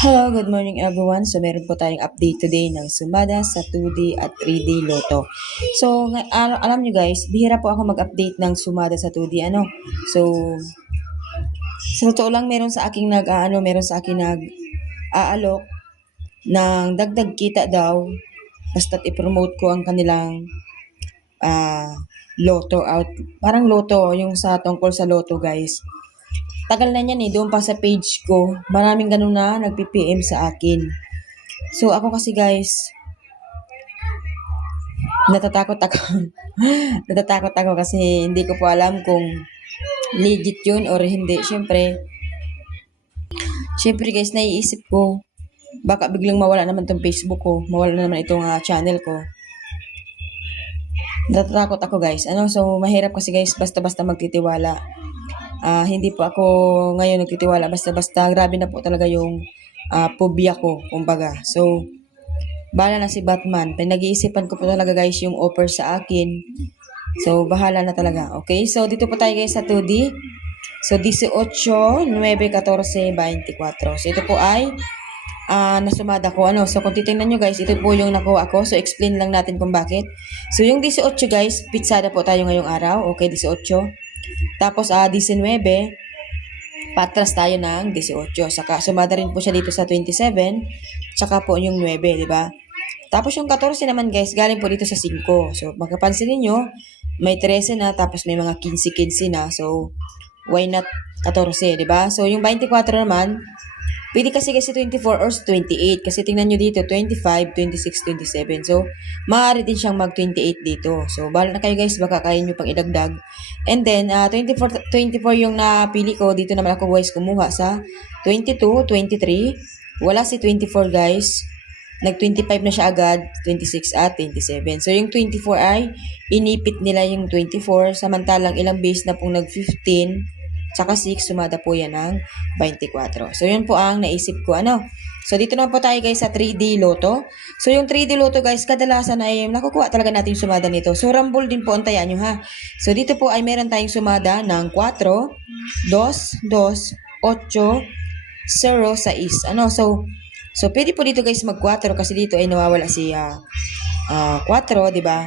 Hello, good morning everyone. So meron po tayong update today ng sumada sa 2D at 3D Lotto. So alam nyo guys, bihira po ako mag-update ng sumada sa 2D So sa totoo lang meron sa akin nag-aalok ng dagdag kita daw basta't i-promote ko ang kanilang lotto out. Parang lotto yung sa tungkol sa lotto guys. Tagal na niyan doon pa sa page ko. Maraming ganun na nagpi-PM sa akin. So ako kasi guys, natatakot ako. Natatakot ako kasi hindi ko po alam kung legit yun or hindi. Siyempre guys, naiisip ko, baka biglang mawala naman tong Facebook ko. Mawala naman itong channel ko. Natatakot ako guys. So mahirap kasi guys, basta-basta magtitiwala. Hindi po ako ngayon nagtitiwala basta-basta. Grabe na po talaga yung phobia ko, kumbaga. So, bahala na si Batman. Pinag-iisipan ko po talaga guys yung offer sa akin. So, bahala na talaga. Okay, so dito po tayo guys sa 2D. So, 18, 9, 14, 24. So, ito po ay nasumada ko. So, kung titingnan nyo guys, ito po yung nakuha ko. So, explain lang natin kung bakit. So, yung 18 guys, pitsada po tayo ngayong araw. Okay, 18. Tapos 19, patras tayo ng 18. Saka sumada rin po siya dito sa 27, saka po yung 9, di ba? Tapos yung 14 naman guys, galing po dito sa 5. So magkapansin niyo, may 13 na tapos may mga 15 na. So why not 14, di ba? So yung 24 naman, pwede kasi 24 or 28. Kasi tingnan nyo dito, 25, 26, 27. So, maaari din siyang mag-28 dito. So, bahala na kayo guys, baka kaya nyo pang idagdag. And then, 24 yung napili ko. Dito naman ako guys kumuha sa 22, 23. Wala si 24 guys. Nag-25 na siya agad, 26 at 27. So, yung 24 ay inipit nila yung 24. Samantalang ilang base na pong nag-15. Tsaka 6, sumada po yan ng 24. So, yun po ang naisip ko. So, dito naman po tayo guys sa 3D Lotto. So, yung 3D Lotto guys, kadalasan ay nakukuha talaga natin yung sumada nito. So, rumble din po ang tayaan nyo ha. So, dito po ay meron tayong sumada ng 4, 2, 2, 8, 0, 6. So, pwede po dito guys mag-4 kasi dito ay nawawala si 4, di ba?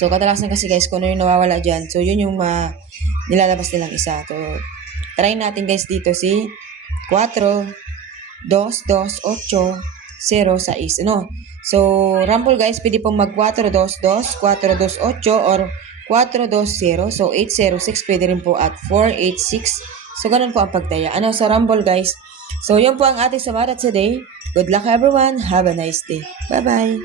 So, kadalasan kasi guys, kung ano yung nawawala dyan, so yun yung nilalabas nilang isa. So, try natin guys dito si 4, 2, 2, 8, 0, 6. So, rumble guys, pwede pong mag 4, 2, 2, 4, 2, 8, or 4, 2, 0. So, 8, 0, 6 pwede rin po at 4, 8, 6. So, ganun po ang pagtaya. So, rumble guys. So, yun po ang ating samarat today. Good luck everyone. Have a nice day. Bye-bye.